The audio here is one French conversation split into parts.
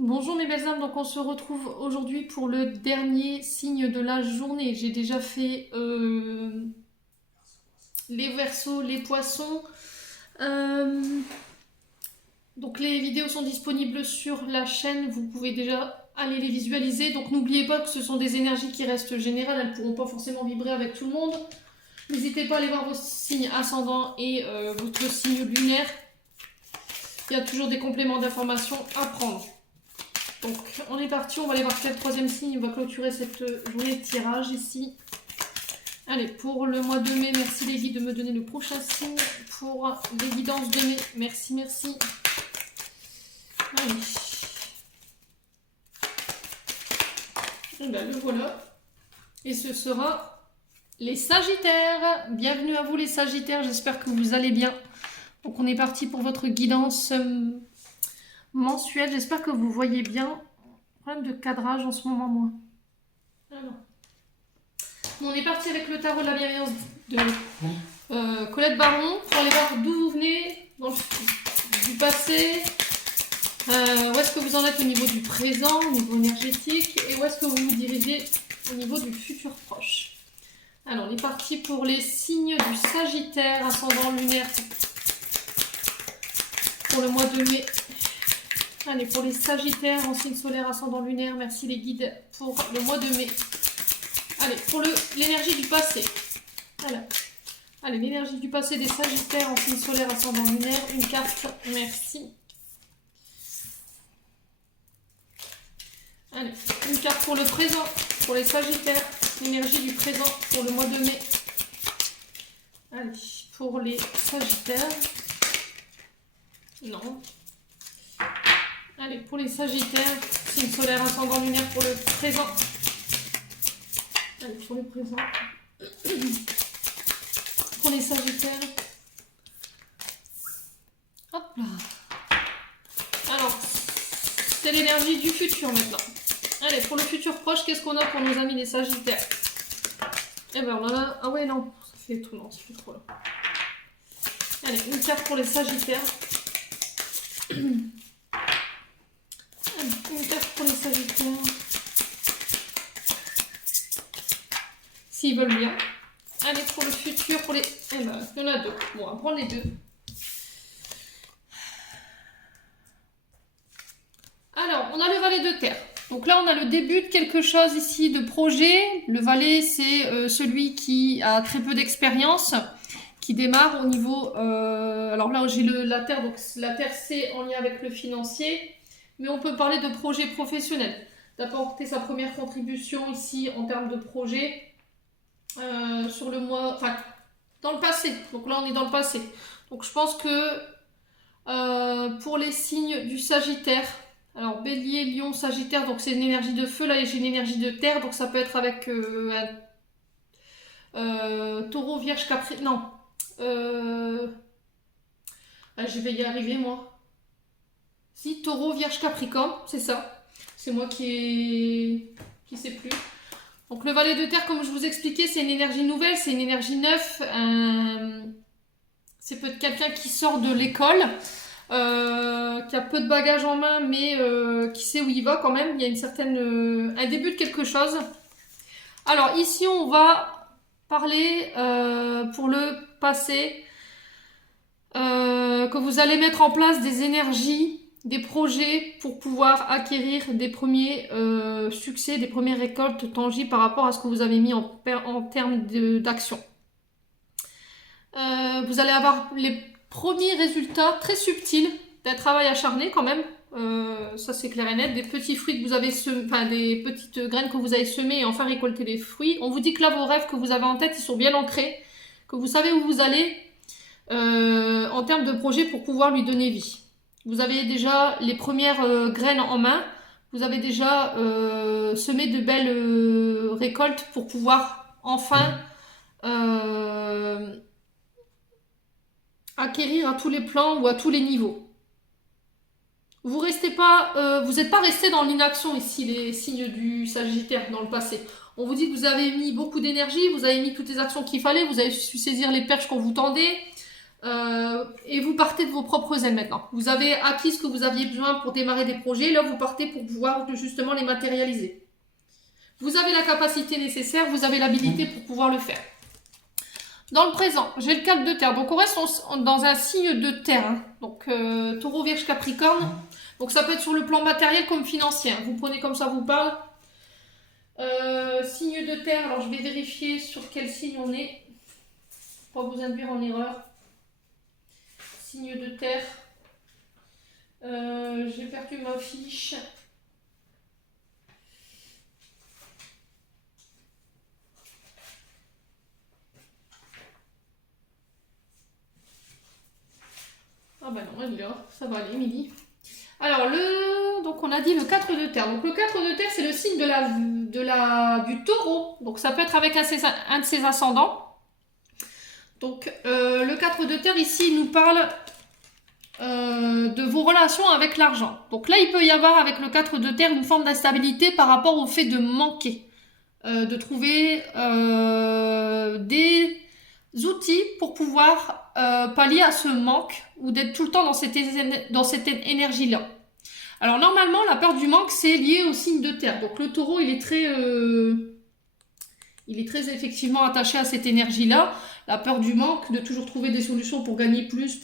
Bonjour mes belles âmes, donc on se retrouve aujourd'hui pour le dernier signe de la journée. J'ai déjà fait les Verseaux, les Poissons. Euh, donc les vidéos sont disponibles sur la chaîne, vous pouvez déjà aller les visualiser. Donc n'oubliez pas que ce sont des énergies qui restent générales, elles ne pourront pas forcément vibrer avec tout le monde. N'hésitez pas à aller voir vos signes ascendants et votre signe lunaire. Il y a toujours des compléments d'informations à prendre. Donc on est parti, on va aller voir quel troisième signe va clôturer cette journée de tirage ici. Allez, pour le mois de mai, merci les guides de me donner le prochain signe. Pour les guidances de mai, merci, merci. Allez. Et ben le voilà. Et ce sera les Sagittaires. Bienvenue à vous les Sagittaires, j'espère que vous allez bien. Donc on est parti pour votre guidance mensuelle. J'espère que vous voyez bien. Problème de cadrage en ce moment, moi. Alors. On est parti avec le tarot de la bienveillance de Colette Baron pour aller voir d'où vous venez du passé, où est-ce que vous en êtes au niveau du présent, au niveau énergétique, et où est-ce que vous vous dirigez au niveau du futur proche. Alors, on est parti pour les signes du Sagittaire, ascendant lunaire, pour le mois de mai. Allez, pour les Sagittaires en signe solaire, ascendant lunaire, merci les guides pour le mois de mai. Allez, pour l'énergie du passé. Voilà. Allez, l'énergie du passé des Sagittaires en signe solaire, ascendant lunaire. Une carte, merci. Allez, une carte pour le présent, pour les Sagittaires. L'énergie du présent pour le mois de mai. Allez, pour les Sagittaires. Non. Allez, pour les Sagittaires, signe solaire, ascendant lunaire pour le présent. Allez, pour le présent. Pour les Sagittaires. Hop là. Alors, c'est l'énergie du futur maintenant. Allez, pour le futur proche, qu'est-ce qu'on a pour nos amis les Sagittaires? Eh ben, on en a... Ah ouais, non, ça fait tout, non, ça fait trop là. Allez, une carte pour les Sagittaires. Allez, une carte pour les Sagittaires. S'ils veulent bien. Allez, pour le futur, pour les... Eh ben, il y en a deux. Bon, on va prendre les deux. Alors, on a le valet de terre. Donc là, on a le début de quelque chose ici, de projet. Le valet, c'est celui qui a très peu d'expérience, qui démarre au niveau... alors là, j'ai la terre, donc la terre, c'est en lien avec le financier. Mais on peut parler de projet professionnel. D'apporter sa première contribution ici en termes de projet sur le mois... Enfin, dans le passé. Donc là, on est dans le passé. Donc je pense que pour les signes du Sagittaire... Alors, Bélier, Lion, Sagittaire, donc c'est une énergie de feu. Là, j'ai une énergie de terre, donc ça peut être avec Taureau, Vierge, Capricorne. Non. Je vais y arriver, moi. Si, Taureau, Vierge, Capricorne, c'est ça. C'est moi qui sais plus. Donc, le valet de terre, comme je vous expliquais, c'est une énergie nouvelle, c'est une énergie neuve. C'est peut-être quelqu'un qui sort de l'école. Qui a peu de bagages en main, mais qui sait où il va quand même. Il y a une certaine, un début de quelque chose. Alors ici, on va parler pour le passé, que vous allez mettre en place des énergies, des projets pour pouvoir acquérir des premiers succès, des premières récoltes tangibles par rapport à ce que vous avez mis en termes d'action. Vous allez avoir les premiers résultats très subtils d'un travail acharné quand même. Ça c'est clair et net. Des petits fruits que vous avez semés, enfin des petites graines que vous avez semées et enfin récolter les fruits. On vous dit que là vos rêves que vous avez en tête ils sont bien ancrés, que vous savez où vous allez en termes de projet pour pouvoir lui donner vie. Vous avez déjà les premières graines en main. Vous avez déjà semé de belles récoltes pour pouvoir enfin acquérir à tous les plans ou à tous les niveaux. Vous restez pas, vous n'êtes pas resté dans l'inaction ici, les signes du Sagittaire dans le passé. On vous dit que vous avez mis beaucoup d'énergie, vous avez mis toutes les actions qu'il fallait, vous avez su saisir les perches qu'on vous tendait. et vous partez de vos propres ailes maintenant. Vous avez acquis ce que vous aviez besoin pour démarrer des projets, là vous partez pour pouvoir justement les matérialiser. Vous avez la capacité nécessaire, vous avez l'habilité pour pouvoir le faire. Dans le présent, j'ai le 4 de terre, donc on reste dans un signe de terre, hein. Donc taureau, vierge, capricorne, donc ça peut être sur le plan matériel comme financier, hein. Vous prenez comme ça vous parle. Signe de terre, alors je vais vérifier sur quel signe on est, pour pas vous induire en erreur. Signe de terre, j'ai perdu ma fiche. Ah bah non, elle est là, ça va aller, midi. Alors, donc on a dit le 4 de terre. Donc le 4 de terre, c'est le signe du taureau. Donc ça peut être avec un de ses ascendants. Donc le 4 de terre, ici, il nous parle de vos relations avec l'argent. Donc là, il peut y avoir avec le 4 de terre une forme d'instabilité par rapport au fait de manquer. De trouver des outils pour pouvoir pallier à ce manque ou d'être tout le temps dans cette énergie-là. Alors normalement, la peur du manque, c'est lié au signe de terre. Donc le taureau, il est très effectivement attaché à cette énergie-là. La peur du manque, de toujours trouver des solutions pour gagner plus.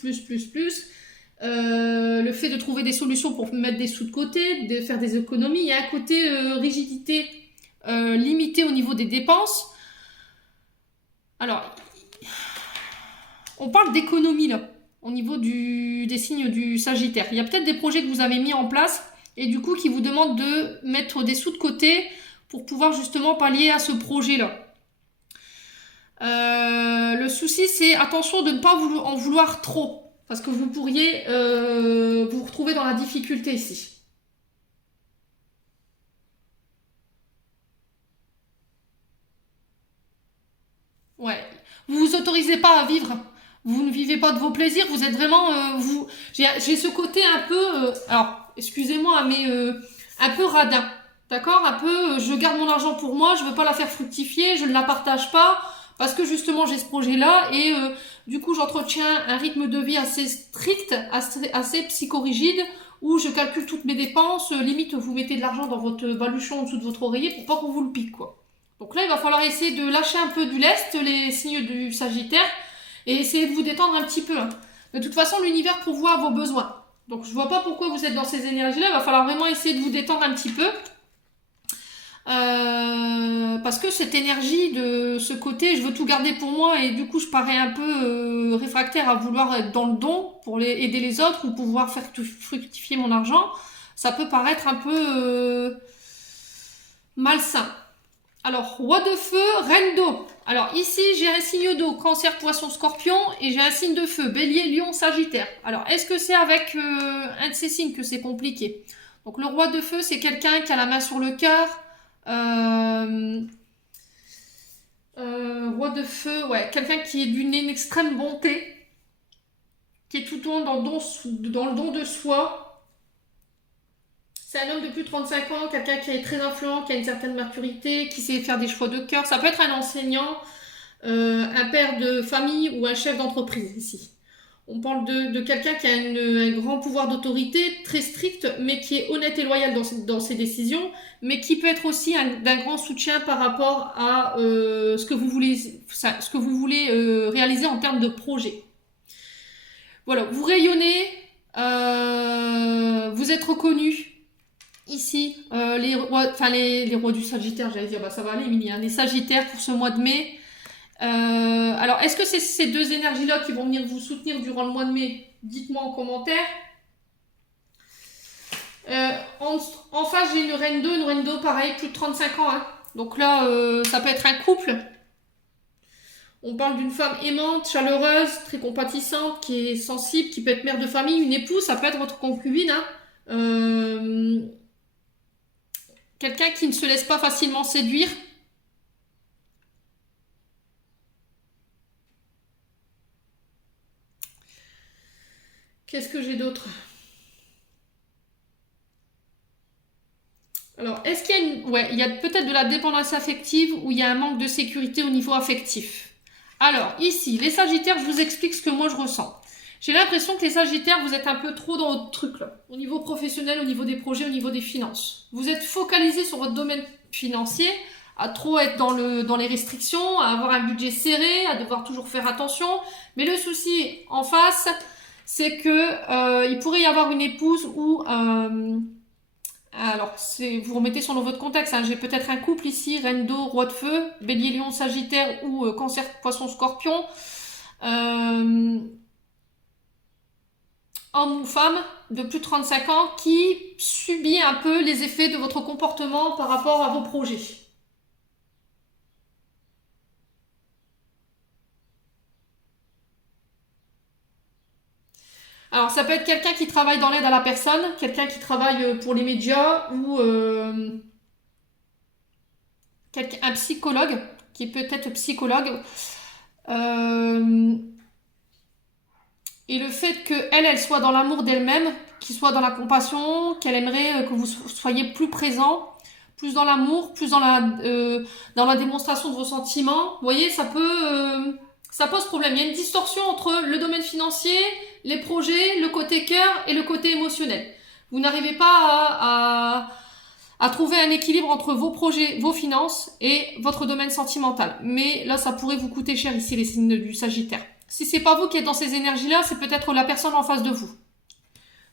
Le fait de trouver des solutions pour mettre des sous de côté, de faire des économies. Il y a un côté rigidité limité au niveau des dépenses. Alors, on parle d'économie là, au niveau des signes du Sagittaire. Il y a peut-être des projets que vous avez mis en place et du coup qui vous demandent de mettre des sous de côté pour pouvoir justement pallier à ce projet-là. Le souci, c'est attention de ne pas en vouloir trop parce que vous pourriez vous retrouver dans la difficulté ici. Ouais, vous vous autorisez pas à vivre. Vous ne vivez pas de vos plaisirs. Vous êtes vraiment J'ai ce côté un peu. Alors, excusez-moi, mais un peu radin. D'accord. Un peu. Je garde mon argent pour moi. Je veux pas la faire fructifier. Je ne la partage pas parce que justement j'ai ce projet-là et du coup j'entretiens un rythme de vie assez strict, assez psychorigide où je calcule toutes mes dépenses. Limite, vous mettez de l'argent dans votre baluchon en dessous de votre oreiller pour pas qu'on vous le pique, quoi. Donc là, il va falloir essayer de lâcher un peu du lest, les signes du Sagittaire, et essayer de vous détendre un petit peu, hein. De toute façon, l'univers pourvoit à vos besoins. Donc je vois pas pourquoi vous êtes dans ces énergies-là. Il va falloir vraiment essayer de vous détendre un petit peu. Parce que cette énergie de ce côté, je veux tout garder pour moi et du coup je parais un peu réfractaire à vouloir être dans le don pour aider les autres ou pouvoir faire fructifier mon argent, ça peut paraître un peu malsain. Alors, roi de feu, reine d'eau. Alors ici, j'ai un signe d'eau, cancer, poisson, scorpion, et j'ai un signe de feu, bélier, lion, sagittaire. Alors, est-ce que c'est avec un de ces signes que c'est compliqué? Donc le roi de feu, c'est quelqu'un qui a la main sur le cœur. Roi de feu, ouais, quelqu'un qui est d'une extrême bonté, qui est tout le temps dans le don de soi. C'est un homme de plus de 35 ans, quelqu'un qui est très influent, qui a une certaine maturité, qui sait faire des choix de cœur. Ça peut être un enseignant, un père de famille ou un chef d'entreprise ici. On parle de quelqu'un qui a un grand pouvoir d'autorité, très strict, mais qui est honnête et loyal dans ses décisions, mais qui peut être aussi d'un grand soutien par rapport à ce que vous voulez réaliser en termes de projet. Voilà, vous rayonnez, vous êtes reconnu. Ici, les rois du Sagittaire, j'allais dire, bah ça va aller, Emilie, hein, les Sagittaires pour ce mois de mai. Alors, est-ce que c'est ces deux énergies-là qui vont venir vous soutenir durant le mois de mai? Dites-moi en commentaire. En face, j'ai une reine d'eau, pareil, plus de 35 ans. Hein. Donc là, ça peut être un couple. On parle d'une femme aimante, chaleureuse, très compatissante, qui est sensible, qui peut être mère de famille, une épouse, ça peut être votre concubine. Hein. Quelqu'un qui ne se laisse pas facilement séduire. Qu'est-ce que j'ai d'autre? Alors, est-ce qu'il y a il y a peut-être de la dépendance affective ou il y a un manque de sécurité au niveau affectif. Alors, ici, les Sagittaires, je vous explique ce que moi je ressens. J'ai l'impression que les Sagittaires, vous êtes un peu trop dans votre truc là. Au niveau professionnel, au niveau des projets, au niveau des finances. Vous êtes focalisé sur votre domaine financier, à trop être dans les restrictions, à avoir un budget serré, à devoir toujours faire attention. Mais le souci en face, c'est que il pourrait y avoir une épouse ou... alors, vous remettez sur votre contexte. Hein. J'ai peut-être un couple ici, Reine d'eau, Roi de feu, Bélier, Lion, Sagittaire ou Cancer, Poisson, Scorpion. Homme ou femme de plus de 35 ans qui subit un peu les effets de votre comportement par rapport à vos projets. Alors, ça peut être quelqu'un qui travaille dans l'aide à la personne, quelqu'un qui travaille pour les médias ou un psychologue, qui est peut-être psychologue. Et le fait qu'elle soit dans l'amour d'elle-même, qu'il soit dans la compassion, qu'elle aimerait que vous soyez plus présent, plus dans l'amour, plus dans la démonstration de vos sentiments. Vous voyez, ça pose problème. Il y a une distorsion entre le domaine financier, les projets, le côté cœur et le côté émotionnel. Vous n'arrivez pas à trouver un équilibre entre vos projets, vos finances et votre domaine sentimental. Mais là, ça pourrait vous coûter cher ici, les signes du Sagittaire. Si c'est pas vous qui êtes dans ces énergies-là, c'est peut-être la personne en face de vous.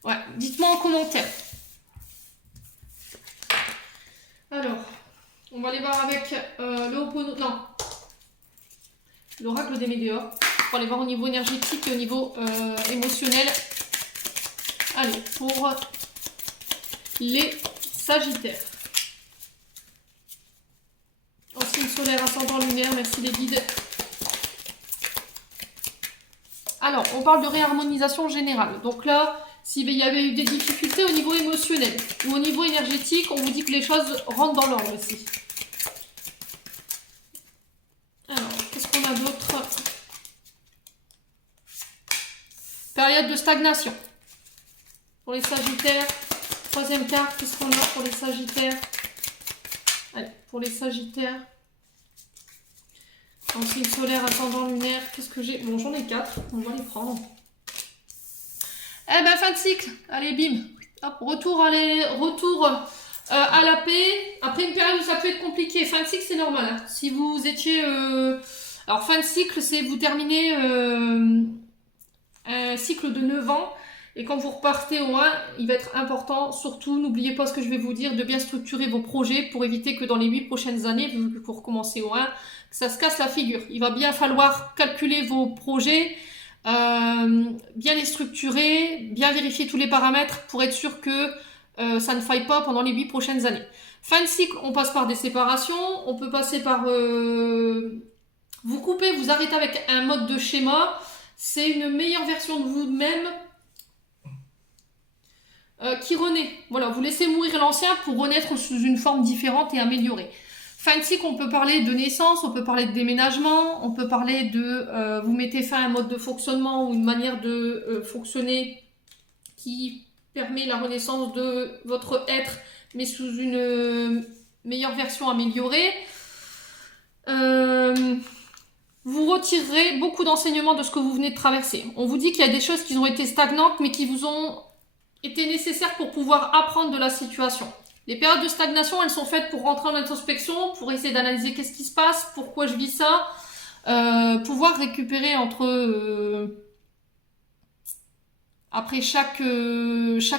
Ouais, dites-moi en commentaire. Alors, on va aller voir avec l'oracle des Météores. Pour aller voir au niveau énergétique et au niveau émotionnel. Allez, pour les Sagittaires. En signe solaire, ascendant lunaire, merci les guides. Alors, on parle de réharmonisation générale. Donc là, s'il y avait eu des difficultés au niveau émotionnel ou au niveau énergétique, on vous dit que les choses rentrent dans l'ordre ici. Alors, qu'est-ce qu'on a d'autre? Période de stagnation. Pour les Sagittaires, troisième carte, qu'est-ce qu'on a pour les Sagittaires? Allez, pour les Sagittaires. En signe solaire, ascendant lunaire, qu'est-ce que j'ai? Bon, j'en ai 4, on va les prendre. Eh ben, fin de cycle. Allez, bim. Hop, retour à la paix. Après une période où ça peut être compliqué. Fin de cycle, c'est normal. Hein. Si vous étiez... Alors, fin de cycle, c'est vous terminez un cycle de 9 ans. Et quand vous repartez au 1, il va être important, surtout, n'oubliez pas ce que je vais vous dire, de bien structurer vos projets pour éviter que dans les 8 prochaines années, vu que vous recommencez au 1, que ça se casse la figure. Il va bien falloir calculer vos projets, bien les structurer, bien vérifier tous les paramètres pour être sûr que ça ne faille pas pendant les 8 prochaines années. Fin de cycle, on passe par des séparations, on peut passer par vous couper, vous arrêtez avec un mode de schéma. C'est une meilleure version de vous-même qui renaît. Voilà, vous laissez mourir l'ancien pour renaître sous une forme différente et améliorée. Fin de cycle, on peut parler de naissance, on peut parler de déménagement, on peut parler de vous mettez fin à un mode de fonctionnement ou une manière de fonctionner qui permet la renaissance de votre être, mais sous une meilleure version améliorée. Vous retirerez beaucoup d'enseignements de ce que vous venez de traverser. On vous dit qu'il y a des choses qui ont été stagnantes, mais qui vous ont été nécessaires pour pouvoir apprendre de la situation. Les périodes de stagnation, elles sont faites pour rentrer en introspection, pour essayer d'analyser qu'est-ce qui se passe, pourquoi je vis ça, pouvoir récupérer après chaque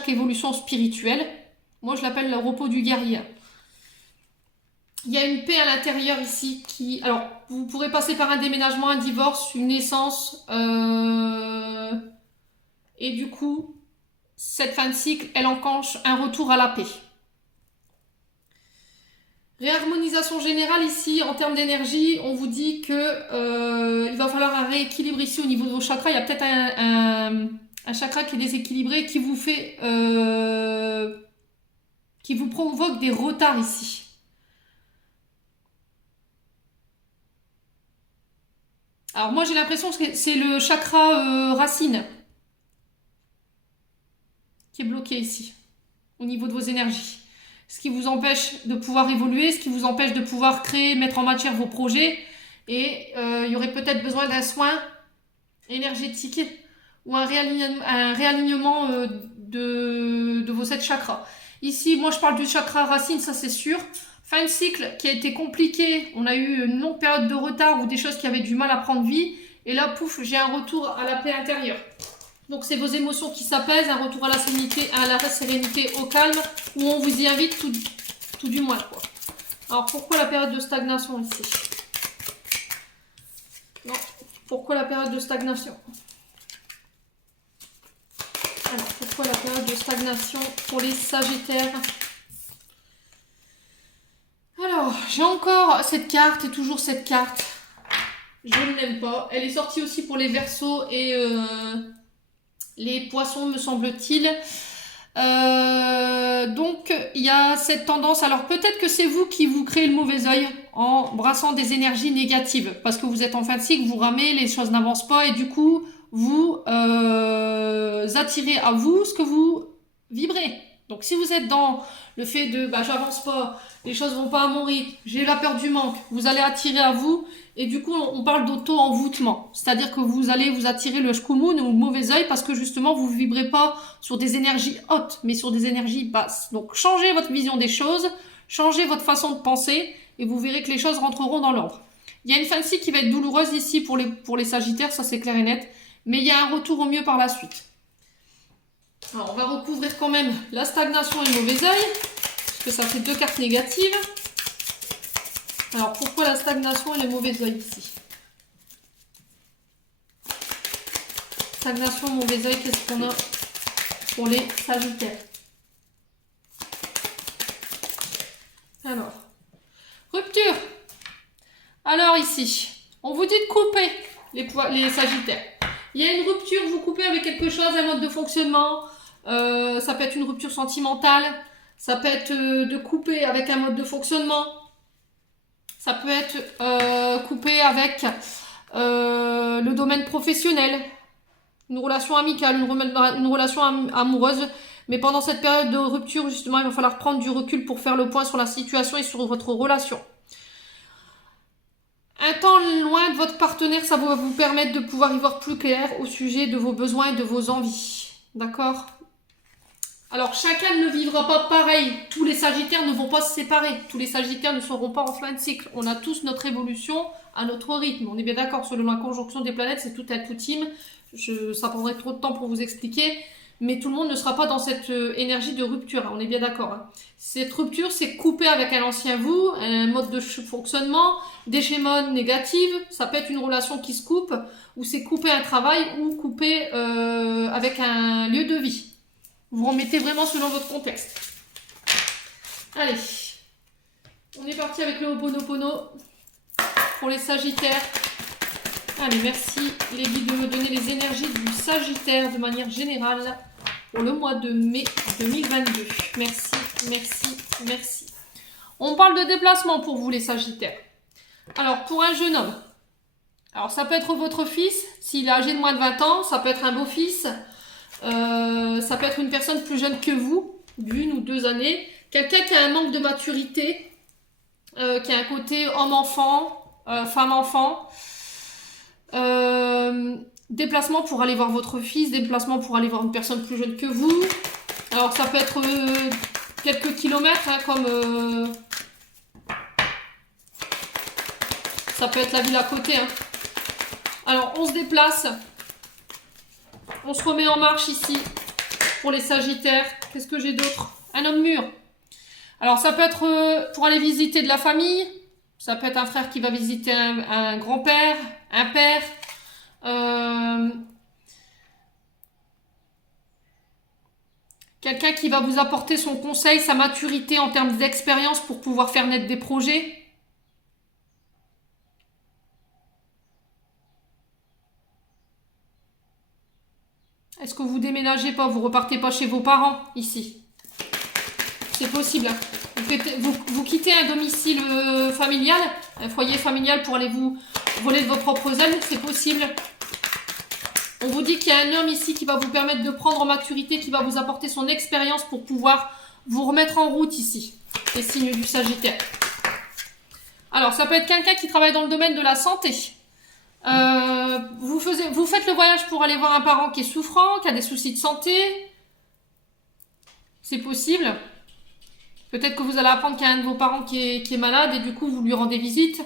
évolution spirituelle. Moi, je l'appelle le repos du guerrier. Il y a une paix à l'intérieur ici qui... Alors, vous pourrez passer par un déménagement, un divorce, une naissance. Et du coup, cette fin de cycle, elle enclenche un retour à la paix. Réharmonisation générale ici, en termes d'énergie, on vous dit que il va falloir un rééquilibre ici au niveau de vos chakras. Il y a peut-être un chakra qui est déséquilibré, qui vous fait... qui vous provoque des retards ici. Alors moi j'ai l'impression que c'est le chakra racine qui est bloqué ici, au niveau de vos énergies. Ce qui vous empêche de pouvoir évoluer, ce qui vous empêche de pouvoir créer, mettre en matière vos projets. Et il y aurait peut-être besoin d'un soin énergétique ou un réalignement de vos 7 chakras. Ici, moi je parle du chakra racine, ça c'est sûr. Fin de cycle qui a été compliqué, on a eu une longue période de retard ou des choses qui avaient du mal à prendre vie. Et là, pouf, j'ai un retour à la paix intérieure. Donc c'est vos émotions qui s'apaisent, un retour à la sérénité, au calme, où on vous y invite tout du moins, quoi. Alors pourquoi la période de stagnation ici? Non, pourquoi la période de stagnation? Alors pourquoi la période de stagnation pour les Sagittaires? Alors, j'ai encore cette carte et toujours cette carte. Je ne l'aime pas. Elle est sortie aussi pour les Verseaux et les Poissons, me semble-t-il. Donc, il y a cette tendance. Alors, peut-être que c'est vous qui vous créez le mauvais œil en brassant des énergies négatives. Parce que vous êtes en fin de cycle, vous ramez, les choses n'avancent pas. Et du coup, vous attirez à vous ce que vous vibrez. Donc, si vous êtes dans le fait de j'avance pas, les choses vont pas à mon rythme, j'ai la peur du manque, vous allez attirer à vous. Et du coup, on parle d'auto-envoûtement. C'est-à-dire que vous allez vous attirer le shkumun ou le mauvais œil parce que justement, vous ne vibrez pas sur des énergies hautes, mais sur des énergies basses. Donc, changez votre vision des choses, changez votre façon de penser et vous verrez que les choses rentreront dans l'ordre. Il y a une fin de cycle qui va être douloureuse ici pour les Sagittaires, ça c'est clair et net. Mais il y a un retour au mieux par la suite. Alors, on va recouvrir quand même la stagnation et le mauvais œil, parce que ça fait 2 cartes négatives. Alors, pourquoi la stagnation et le mauvais œil ici? Stagnation, mauvais œil, qu'est-ce qu'on a pour les Sagittaires? Alors, rupture. Alors ici, on vous dit de couper les Sagittaires. Il y a une rupture, vous coupez avec quelque chose, un mode de fonctionnement. Ça peut être une rupture sentimentale. Ça peut être de couper avec un mode de fonctionnement. Ça peut être coupé avec le domaine professionnel. Une relation amicale, une relation amoureuse. Mais pendant cette période de rupture, justement, il va falloir prendre du recul pour faire le point sur la situation et sur votre relation. Un temps loin de votre partenaire, ça va vous permettre de pouvoir y voir plus clair au sujet de vos besoins et de vos envies. D'accord? Alors, chacun ne vivra pas pareil. Tous les Sagittaires ne vont pas se séparer. Tous les Sagittaires ne seront pas en fin de cycle. On a tous notre évolution à notre rythme. On est bien d'accord, selon la conjonction des planètes, c'est tout un tout team. Ça prendrait trop de temps pour vous expliquer. Mais tout le monde ne sera pas dans cette énergie de rupture. Hein, on est bien d'accord. Hein. Cette rupture, c'est couper avec un ancien vous, un mode de fonctionnement, des schémas négatifs. Ça peut être une relation qui se coupe, ou c'est couper un travail, ou couper avec un lieu de vie. Vous remettez vraiment selon votre contexte. Allez, on est parti avec le Ho'oponopono pour les Sagittaires. Allez, merci les guides de me donner les énergies du Sagittaire de manière générale pour le mois de mai 2022. Merci, merci, merci. On parle de déplacement pour vous les Sagittaires. Alors, pour un jeune homme, alors ça peut être votre fils, s'il est âgé de moins de 20 ans, ça peut être un beau-fils. Ça peut être une personne plus jeune que vous, d'1 ou 2 années. Quelqu'un qui a un manque de maturité, qui a un côté homme-enfant, femme-enfant. Déplacement pour aller voir votre fils, déplacement pour aller voir une personne plus jeune que vous. Alors ça peut être quelques kilomètres, hein, comme ça peut être la ville à côté. Hein. Alors on se déplace. On se remet en marche ici pour les Sagittaires. Qu'est-ce que j'ai d'autre? Un homme mûr. Alors ça peut être pour aller visiter de la famille. Ça peut être un frère qui va visiter un grand-père, un père. Quelqu'un qui va vous apporter son conseil, sa maturité en termes d'expérience pour pouvoir faire naître des projets. Est-ce que vous déménagez pas, vous repartez pas chez vos parents, ici? C'est possible. Hein. Vous quittez un domicile familial, un foyer familial pour aller vous voler de vos propres ailes, c'est possible. On vous dit qu'il y a un homme ici qui va vous permettre de prendre en maturité, qui va vous apporter son expérience pour pouvoir vous remettre en route ici. Les signes du Sagittaire. Alors, ça peut être quelqu'un qui travaille dans le domaine de la santé. Vous faites le voyage pour aller voir un parent qui est souffrant, qui a des soucis de santé. C'est possible. Peut-être que vous allez apprendre qu'il y a un de vos parents qui est malade et du coup, vous lui rendez visite.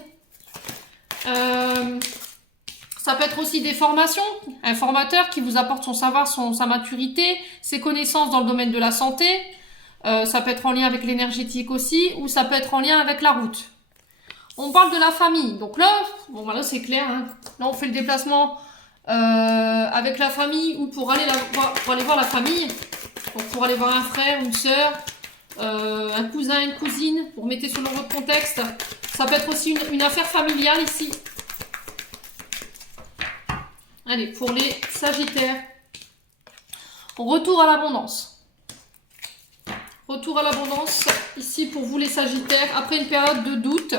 Ça peut être aussi des formations. Un formateur qui vous apporte son savoir, sa maturité, ses connaissances dans le domaine de la santé. Ça peut être en lien avec l'énergétique aussi, ou ça peut être en lien avec la route. On parle de la famille. Donc là, bon, là c'est clair. Hein. Là, on fait le déplacement avec la famille ou pour aller voir la famille. Donc pour aller voir un frère, une sœur, un cousin, une cousine, pour mettre selon votre contexte. Ça peut être aussi une affaire familiale ici. Allez, pour les Sagittaires. Retour à l'abondance. Retour à l'abondance, ici pour vous les Sagittaires, après une période de doute.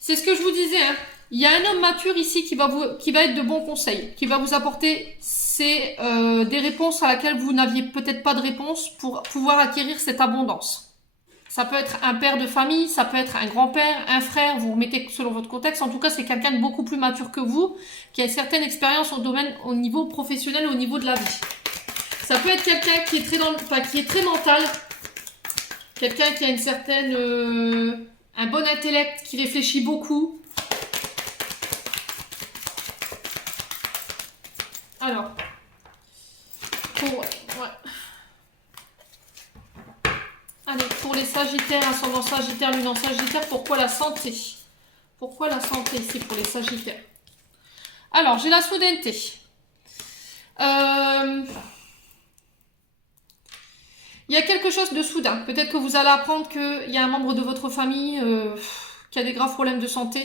C'est ce que je vous disais. Hein. Il y a un homme mature ici qui va être de bons conseils, qui va vous apporter des réponses à laquelle vous n'aviez peut-être pas de réponse pour pouvoir acquérir cette abondance. Ça peut être un père de famille, ça peut être un grand-père, un frère, vous remettez selon votre contexte. En tout cas, c'est quelqu'un de beaucoup plus mature que vous, qui a une certaine expérience au niveau professionnel, au niveau de la vie. Ça peut être quelqu'un qui est très mental, quelqu'un qui a une certaine, un bon intellect, qui réfléchit beaucoup. Alors, allez, pour les Sagittaires, ascendant Sagittaire, lune en Sagittaire, pourquoi la santé? Pourquoi la santé ici pour les Sagittaires? Alors, j'ai la soudaineté. Il y a quelque chose de soudain. Peut-être que vous allez apprendre qu'il y a un membre de votre famille qui a des graves problèmes de santé.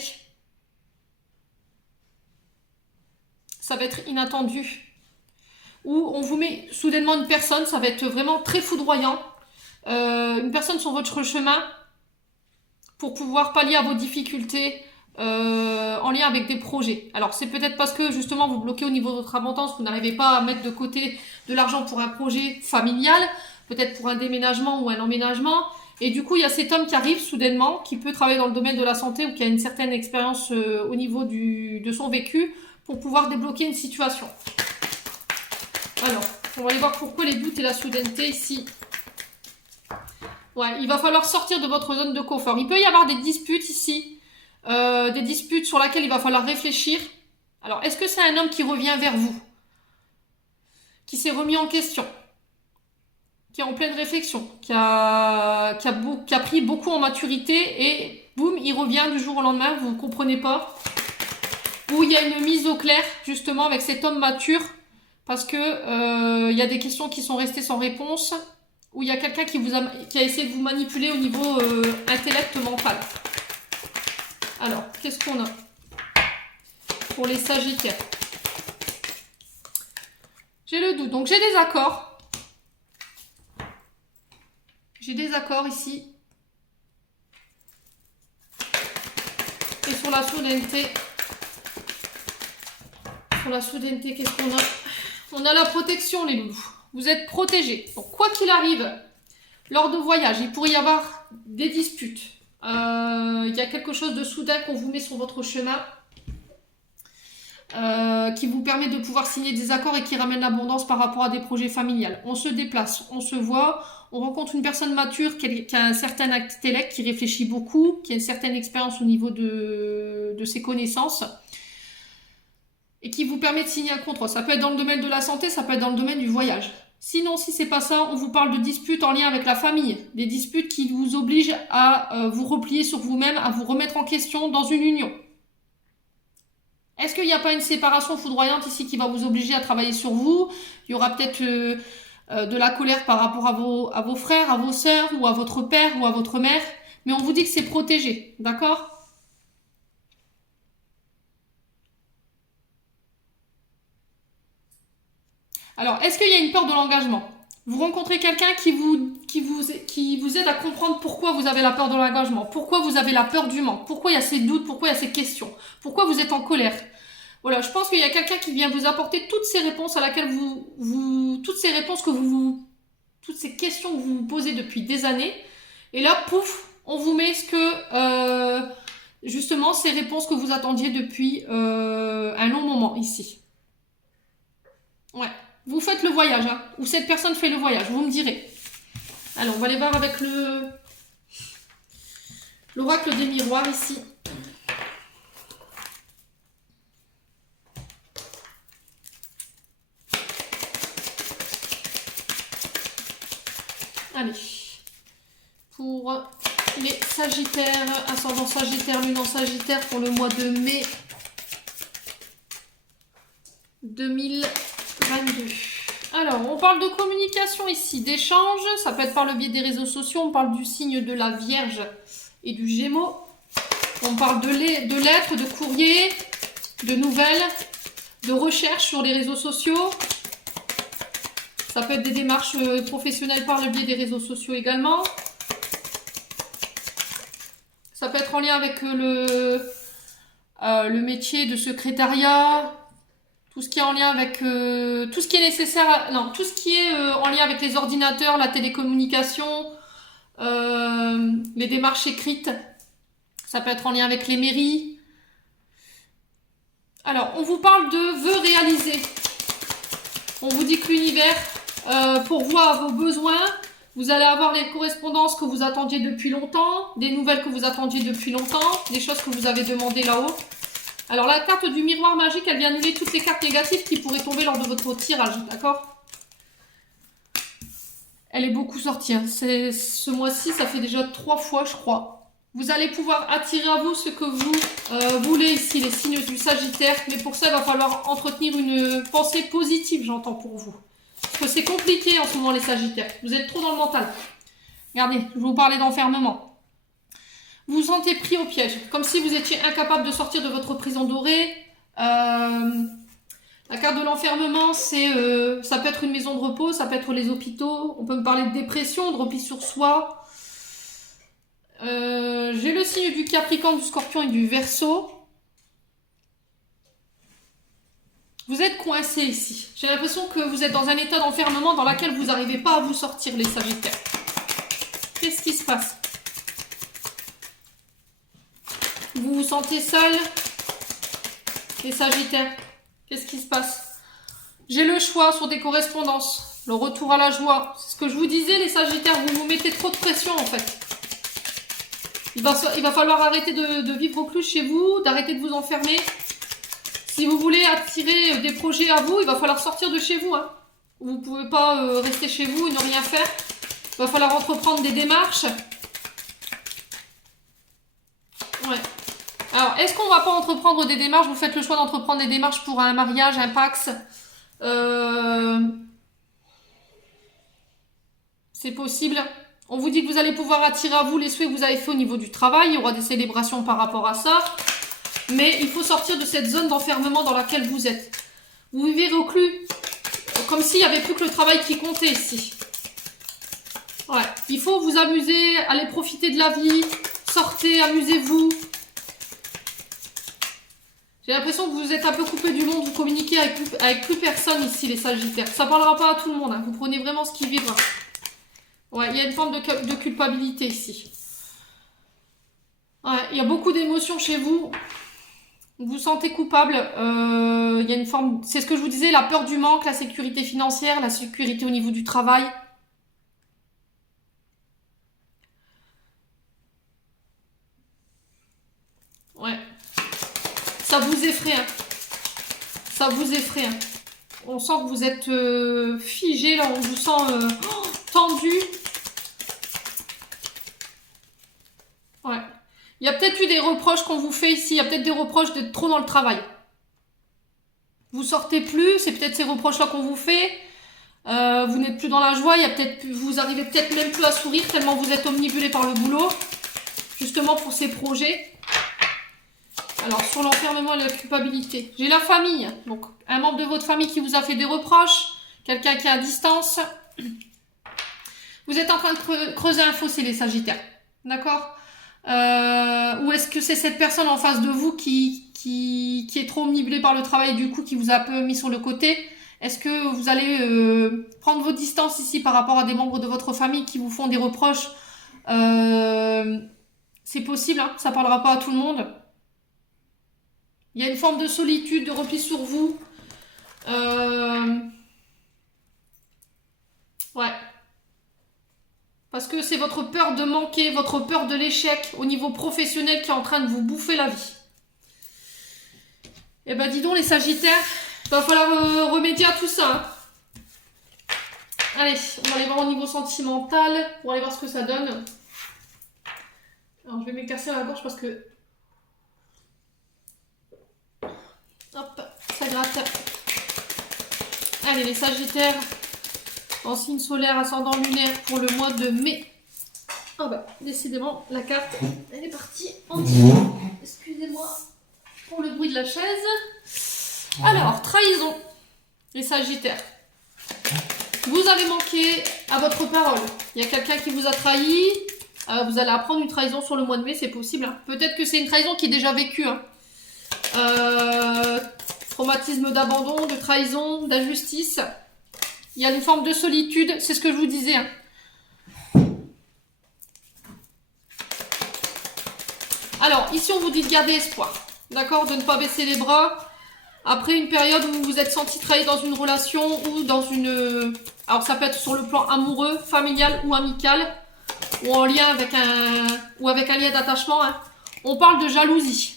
Ça va être inattendu. Ou on vous met soudainement une personne, ça va être vraiment très foudroyant. Une personne sur votre chemin pour pouvoir pallier à vos difficultés en lien avec des projets. Alors c'est peut-être parce que justement vous bloquez au niveau de votre abondance, vous n'arrivez pas à mettre de côté de l'argent pour un projet familial, peut-être pour un déménagement ou un emménagement. Et du coup, il y a cet homme qui arrive soudainement, qui peut travailler dans le domaine de la santé ou qui a une certaine expérience au niveau de son vécu pour pouvoir débloquer une situation. Alors, on va aller voir pourquoi les doutes et la soudaineté ici. Ouais, il va falloir sortir de votre zone de confort. Il peut y avoir des disputes ici, des disputes sur lesquelles il va falloir réfléchir. Alors, est-ce que c'est un homme qui revient vers vous, qui s'est remis en question, qui est en pleine réflexion, qui a pris beaucoup en maturité et boum, il revient du jour au lendemain, vous ne comprenez pas. Ou il y a une mise au clair justement avec cet homme mature parce que il y a des questions qui sont restées sans réponse. Ou il y a quelqu'un qui a essayé de vous manipuler au niveau intellect mental. Alors, qu'est-ce qu'on a pour les Sagittaires? J'ai le doute. Donc, j'ai des accords. J'ai des accords ici. Et sur la soudaineté. Qu'est-ce qu'on a? On a la protection, les loups. Vous êtes protégés. Donc, quoi qu'il arrive, lors de voyage, il pourrait y avoir des disputes. Il y a quelque chose de soudain qu'on vous met sur votre chemin qui vous permet de pouvoir signer des accords et qui ramène l'abondance par rapport à des projets familiales. On se déplace, on se voit, on rencontre une personne mature qui a un certain intellect, qui réfléchit beaucoup, qui a une certaine expérience au niveau de ses connaissances et qui vous permet de signer un contrat. Ça peut être dans le domaine de la santé, ça peut être dans le domaine du voyage. Sinon, si c'est pas ça, on vous parle de disputes en lien avec la famille. Des disputes qui vous obligent à vous replier sur vous-même, à vous remettre en question dans une union. Est-ce qu'il n'y a pas une séparation foudroyante ici qui va vous obliger à travailler sur vous? Il y aura peut-être de la colère par rapport à vos frères, à vos sœurs, ou à votre père, ou à votre mère. Mais on vous dit que c'est protégé, d'accord? Alors, est-ce qu'il y a une peur de l'engagement? Vous rencontrez quelqu'un qui vous aide à comprendre pourquoi vous avez la peur de l'engagement, pourquoi vous avez la peur du manque, pourquoi il y a ces doutes, pourquoi il y a ces questions, pourquoi vous êtes en colère. Voilà, je pense qu'il y a quelqu'un qui vient vous apporter toutes ces réponses à laquelle toutes ces réponses toutes ces questions que vous vous posez depuis des années. Et là, pouf, on vous met ce que, justement, ces réponses que vous attendiez depuis un long moment ici. Ouais, vous faites le voyage, hein, ou cette personne fait le voyage, vous me direz. Alors, on va aller voir avec l'oracle des miroirs ici. Allez, pour les Sagittaires, ascendant Sagittaire, lune en Sagittaire pour le mois de mai 2022. Alors, on parle de communication ici, d'échange, ça peut être par le biais des réseaux sociaux, on parle du signe de la Vierge et du Gémeaux, on parle de lettres, de courriers, de nouvelles, de recherches sur les réseaux sociaux. Ça peut être des démarches professionnelles par le biais des réseaux sociaux également. Ça peut être en lien avec le métier de secrétariat, tout ce qui est en lien avec tout ce qui est nécessaire, tout ce qui est en lien avec les ordinateurs, la télécommunication, les démarches écrites. Ça peut être en lien avec les mairies. Alors, on vous parle de vœux réalisés. On vous dit que l'univers pourvoit à vos besoins. Vous allez avoir les correspondances que vous attendiez depuis longtemps, des nouvelles que vous attendiez depuis longtemps, des choses que vous avez demandées là-haut. Alors la carte du miroir magique, elle vient annuler toutes les cartes négatives qui pourraient tomber lors de votre tirage, d'accord? Elle est beaucoup sortie, hein. Ce mois-ci, ça fait déjà 3 fois, je crois. Vous allez pouvoir attirer à vous ce que vous voulez ici, les signes du Sagittaire. Mais pour ça, il va falloir entretenir une pensée positive, j'entends pour vous. Parce que c'est compliqué en ce moment, les Sagittaires. Vous êtes trop dans le mental. Regardez, je vous parlais d'enfermement. Vous vous sentez pris au piège, comme si vous étiez incapable de sortir de votre prison dorée. La carte de l'enfermement, ça peut être une maison de repos, ça peut être les hôpitaux. On peut me parler de dépression, de repli sur soi. J'ai le signe du Capricorne, du Scorpion et du Verseau. Vous êtes coincé ici. J'ai l'impression que vous êtes dans un état d'enfermement dans lequel vous n'arrivez pas à vous sortir, les Sagittaires. Qu'est-ce qui se passe? Vous vous sentez seul, les Sagittaires? Qu'est-ce qui se passe? J'ai le choix sur des correspondances. Le retour à la joie. C'est ce que je vous disais, les Sagittaires. Vous vous mettez trop de pression, en fait. Il va falloir arrêter de vivre au plus chez vous, d'arrêter de vous enfermer. Si vous voulez attirer des projets à vous, il va falloir sortir de chez vous, hein. Vous ne pouvez pas rester chez vous et ne rien faire. Il va falloir entreprendre des démarches. Ouais. Alors, est-ce qu'on va pas entreprendre des démarches? Vous faites le choix d'entreprendre des démarches pour un mariage, un Pax. C'est possible. On vous dit que vous allez pouvoir attirer à vous les souhaits que vous avez fait au niveau du travail. Il y aura des célébrations par rapport à ça. Mais il faut sortir de cette zone d'enfermement dans laquelle vous êtes. Vous vivez reclus. Comme s'il n'y avait plus que le travail qui comptait ici. Ouais. Il faut vous amuser, aller profiter de la vie. Sortez, amusez-vous. J'ai l'impression que vous êtes un peu coupé du monde, vous communiquez avec plus personne ici, les Sagittaires. Ça ne parlera pas à tout le monde, hein. Vous prenez vraiment ce qui vibre. Ouais, il y a une forme de culpabilité ici. Ouais, il y a beaucoup d'émotions chez vous. Vous vous sentez coupable. Il y a une forme... C'est ce que je vous disais, la peur du manque, la sécurité financière, la sécurité au niveau du travail. Ouais. Ça vous effraie, hein. Ça vous effraie, hein. On sent que vous êtes figé, là, on vous sent tendu. Ouais. Il y a peut-être eu des reproches qu'on vous fait ici. Il y a peut-être des reproches d'être trop dans le travail. Vous sortez plus, c'est peut-être ces reproches-là qu'on vous fait. Vous n'êtes plus dans la joie. Vous arrivez peut-être même plus à sourire tellement vous êtes omnibulé par le boulot. Justement pour ces projets. Alors, sur l'enfermement et la culpabilité. J'ai la famille. Donc, un membre de votre famille qui vous a fait des reproches. Quelqu'un qui est à distance. Vous êtes en train de creuser un fossé, les Sagittaires. D'accord? Ou est-ce que c'est cette personne en face de vous qui est trop omnibulée par le travail et du coup qui vous a un peu mis sur le côté? Est-ce que vous allez prendre vos distances ici par rapport à des membres de votre famille qui vous font des reproches C'est possible, hein, ça parlera pas à tout le monde. Il y a une forme de solitude, de repli sur vous. Ouais. Parce que c'est votre peur de manquer, votre peur de l'échec au niveau professionnel qui est en train de vous bouffer la vie. Eh ben dis donc les Sagittaires, il va falloir remédier à tout ça. Hein. Allez, on va aller voir au niveau sentimental pour aller voir ce que ça donne. Alors je vais m'éclaircir la gorge parce que... Hop, ça gratte. Allez les Sagittaires, en signe solaire, ascendant lunaire pour le mois de mai. Ah bah, décidément, la carte, elle est partie en dessous. Excusez-moi pour le bruit de la chaise. Alors, trahison, les Sagittaires. Vous avez manqué à votre parole. Il y a quelqu'un qui vous a trahi. Vous allez apprendre une trahison sur le mois de mai, c'est possible. Hein. Peut-être que c'est une trahison qui est déjà vécue. Hein. Traumatisme d'abandon, de trahison, d'injustice. Il y a une forme de solitude, c'est ce que je vous disais. Hein. Alors, ici, on vous dit de garder espoir. D'accord? De ne pas baisser les bras. Après une période où vous vous êtes senti trahi dans une relation ou dans une... Alors, ça peut être sur le plan amoureux, familial ou amical. Ou en lien avec un... Ou avec un lien d'attachement. Hein. On parle de jalousie.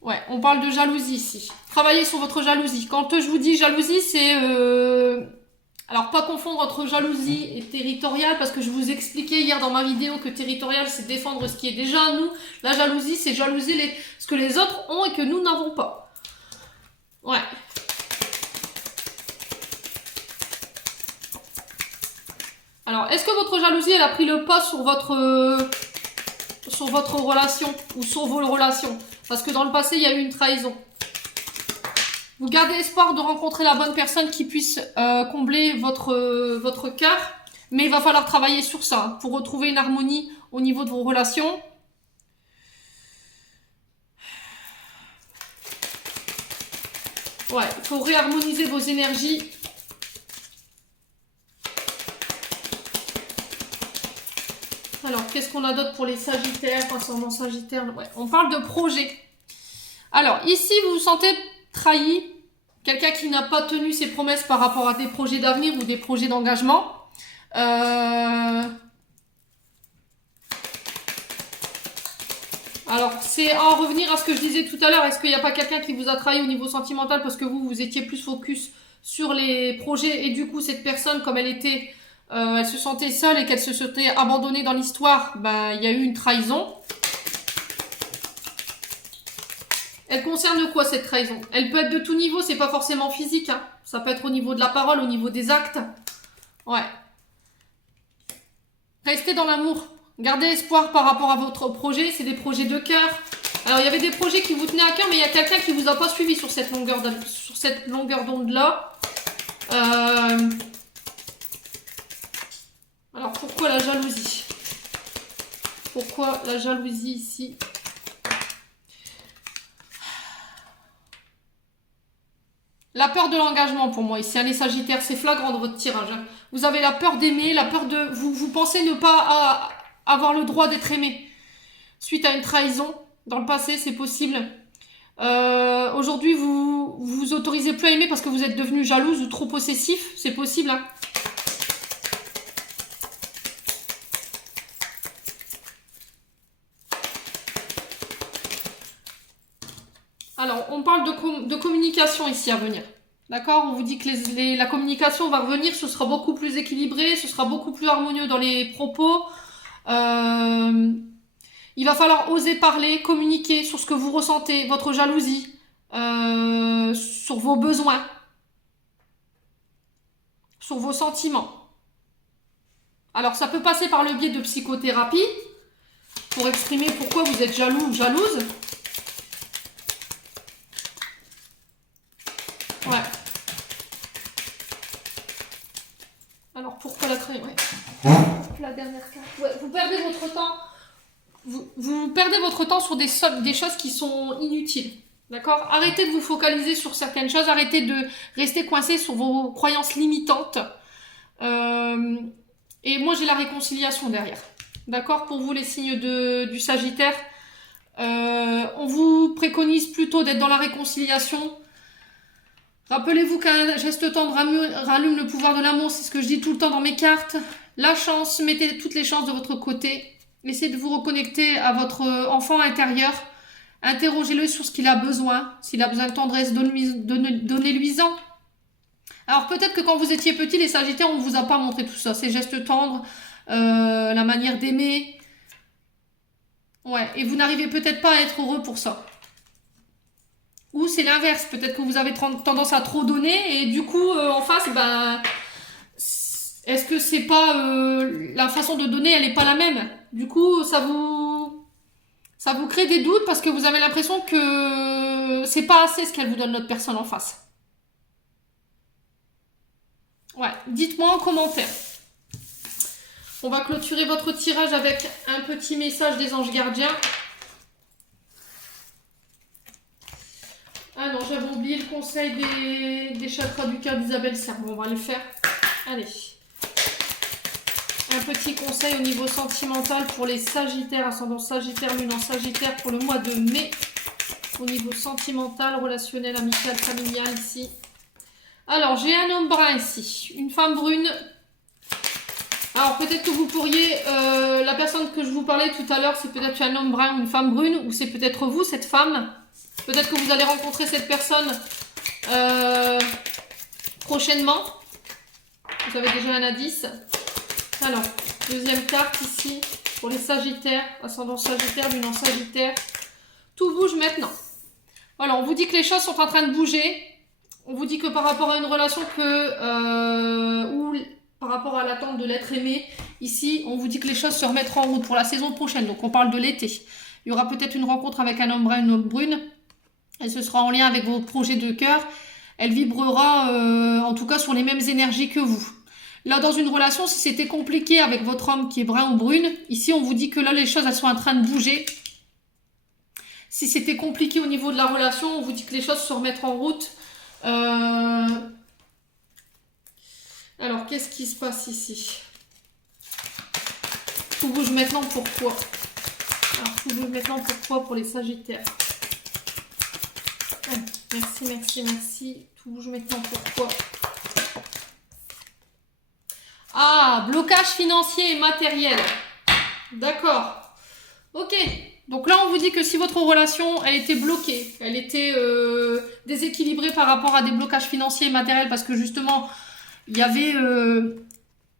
Ouais, on parle de jalousie ici. Travaillez sur votre jalousie. Quand je vous dis jalousie, c'est... Alors, pas confondre entre jalousie et territoriale, parce que je vous expliquais hier dans ma vidéo que territorial, c'est défendre ce qui est déjà à nous. La jalousie, c'est jalouser ce que les autres ont et que nous n'avons pas. Ouais. Alors, est-ce que votre jalousie, elle a pris le pas sur votre relation ou sur vos relations? Parce que dans le passé, il y a eu une trahison. Vous gardez espoir de rencontrer la bonne personne qui puisse combler votre cœur. Mais il va falloir travailler sur ça hein, pour retrouver une harmonie au niveau de vos relations. Ouais, il faut réharmoniser vos énergies. Alors, qu'est-ce qu'on a d'autre pour les Sagittaires, concernant Sagittaire? Ouais, on parle de projet. Alors, ici, vous vous sentez trahi. Quelqu'un qui n'a pas tenu ses promesses par rapport à des projets d'avenir ou des projets d'engagement. Alors, c'est en revenir à ce que je disais tout à l'heure. Est-ce qu'il n'y a pas quelqu'un qui vous a trahi au niveau sentimental parce que vous étiez plus focus sur les projets et du coup, cette personne, comme elle était... elle se sentait seule et qu'elle se sentait abandonnée dans l'histoire, ben, il y a eu une trahison. Elle concerne quoi cette trahison? Elle peut être de tout niveau, c'est pas forcément physique. Hein. Ça peut être au niveau de la parole, au niveau des actes. Ouais. Restez dans l'amour. Gardez espoir par rapport à votre projet. C'est des projets de cœur. Alors, il y avait des projets qui vous tenaient à cœur, mais il y a quelqu'un qui vous a pas suivi sur cette longueur d'onde-là. Alors, pourquoi la jalousie? Pourquoi la jalousie ici? La peur de l'engagement pour moi ici, hein, les Sagittaires, c'est flagrant dans votre tirage. Hein. Vous avez la peur d'aimer, la peur de... Vous pensez ne pas avoir le droit d'être aimé. Suite à une trahison, dans le passé, c'est possible. Aujourd'hui, vous autorisez plus à aimer parce que vous êtes devenu jalouse ou trop possessif, c'est possible. Hein. Alors, on parle de communication ici à venir. D'accord? On vous dit que la communication va revenir, ce sera beaucoup plus équilibré, ce sera beaucoup plus harmonieux dans les propos. Il va falloir oser parler, communiquer sur ce que vous ressentez, votre jalousie, sur vos besoins, sur vos sentiments. Alors, ça peut passer par le biais de psychothérapie, pour exprimer pourquoi vous êtes jaloux ou jalouse. Ouais. Alors pourquoi la trahison? Ouais. La dernière carte. Ouais, vous perdez votre temps. Vous perdez votre temps sur des choses qui sont inutiles. D'accord? Arrêtez de vous focaliser sur certaines choses. Arrêtez de rester coincé sur vos croyances limitantes. Et moi j'ai la réconciliation derrière. D'accord, pour vous les signes du Sagittaire. On vous préconise plutôt d'être dans la réconciliation. Rappelez-vous qu'un geste tendre rallume le pouvoir de l'amour, c'est ce que je dis tout le temps dans mes cartes. La chance, mettez toutes les chances de votre côté. Essayez de vous reconnecter à votre enfant intérieur. Interrogez-le sur ce qu'il a besoin. S'il a besoin de tendresse, donnez-lui-en. Alors peut-être que quand vous étiez petit, les Sagittaires, on ne vous a pas montré tout ça. Ces gestes tendres, la manière d'aimer. Ouais, et vous n'arrivez peut-être pas à être heureux pour ça. Ou c'est l'inverse, peut-être que vous avez tendance à trop donner et du coup, en face, ben, est-ce que c'est pas la façon de donner, elle n'est pas la même. Du coup, ça vous crée des doutes parce que vous avez l'impression que c'est pas assez ce qu'elle vous donne l'autre personne en face. Ouais, dites-moi en commentaire. On va clôturer votre tirage avec un petit message des anges gardiens. Ah non, j'avais oublié le conseil des chakras du cœur d'Isabelle Serre. Bon, on va le faire. Allez. Un petit conseil au niveau sentimental pour les Sagittaires, ascendant Sagittaire, lune en Sagittaire pour le mois de mai. Au niveau sentimental, relationnel, amical, familial ici. Alors, j'ai un homme brun ici. Une femme brune. Alors, peut-être que vous pourriez... la personne que je vous parlais tout à l'heure, c'est peut-être un homme brun ou une femme brune. Ou c'est peut-être vous, cette femme. Peut-être que vous allez rencontrer cette personne prochainement. Vous avez déjà un indice. Alors, deuxième carte ici pour les Sagittaires, ascendant Sagittaire, lune en Sagittaire. Tout bouge maintenant. Voilà, on vous dit que les choses sont en train de bouger. On vous dit que par rapport à une relation ou par rapport à l'attente de l'être aimé, ici, on vous dit que les choses se remettront en route pour la saison prochaine. Donc, on parle de l'été. Il y aura peut-être une rencontre avec un homme brun, une homme brune. Et ce sera en lien avec vos projets de cœur. Elle vibrera, en tout cas, sur les mêmes énergies que vous. Là, dans une relation, si c'était compliqué avec votre homme qui est brun ou brune, ici, on vous dit que là, les choses, elles sont en train de bouger. Si c'était compliqué au niveau de la relation, on vous dit que les choses se remettront en route. Alors, qu'est-ce qui se passe ici? Tout bouge maintenant, pourquoi? Alors, tout bouge maintenant, pourquoi pour les Sagittaires? Merci, merci, merci. Tout bouge maintenant, pourquoi? Ah, blocage financier et matériel. D'accord. Ok. Donc là, on vous dit que si votre relation, elle était bloquée, elle était déséquilibrée par rapport à des blocages financiers et matériels, parce que justement, il y avait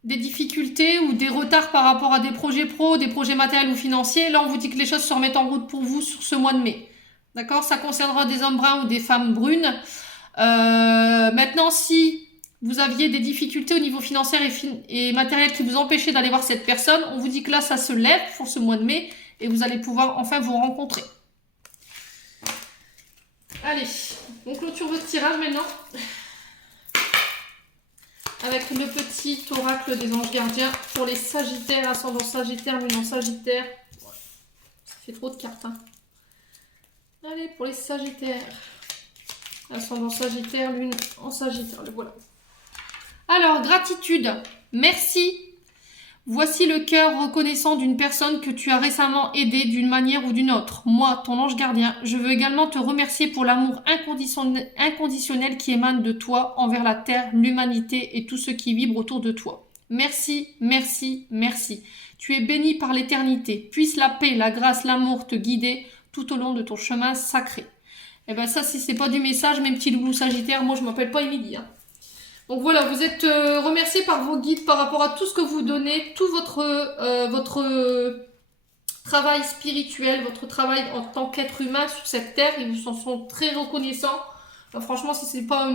des difficultés ou des retards par rapport à des projets pro, des projets matériels ou financiers, là, on vous dit que les choses se remettent en route pour vous sur ce mois de mai. D'accord? Ça concernera des hommes bruns ou des femmes brunes. Maintenant, si vous aviez des difficultés au niveau financier et matériel qui vous empêchaient d'aller voir cette personne, on vous dit que là, ça se lève pour ce mois de mai et vous allez pouvoir enfin vous rencontrer. Allez, on clôture votre tirage maintenant. Avec le petit oracle des anges gardiens pour les Sagittaires, ascendant Sagittaire, lune en Sagittaire. Ça fait trop de cartes, hein. Allez, pour les Sagittaires. Ascendant Sagittaire, lune en Sagittaire. Le voilà. Alors, gratitude. Merci. Voici le cœur reconnaissant d'une personne que tu as récemment aidée d'une manière ou d'une autre. Moi, ton ange gardien, je veux également te remercier pour l'amour inconditionnel qui émane de toi envers la terre, l'humanité et tout ce qui vibre autour de toi. Merci, merci, merci. Tu es béni par l'éternité. Puisse la paix, la grâce, l'amour te guider tout au long de ton chemin sacré. Et bien ça, si c'est pas du message, mes petits loulous Sagittaires, moi je m'appelle pas Émilie. Hein. Donc voilà, vous êtes remerciés par vos guides par rapport à tout ce que vous donnez, tout votre travail spirituel, votre travail en tant qu'être humain sur cette terre. Ils vous en sont très reconnaissants. Enfin, franchement, si c'est pas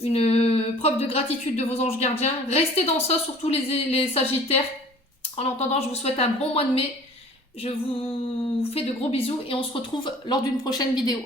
une preuve de gratitude de vos anges gardiens, restez dans ça, surtout les Sagittaires. En attendant, je vous souhaite un bon mois de mai. Je vous fais de gros bisous et on se retrouve lors d'une prochaine vidéo.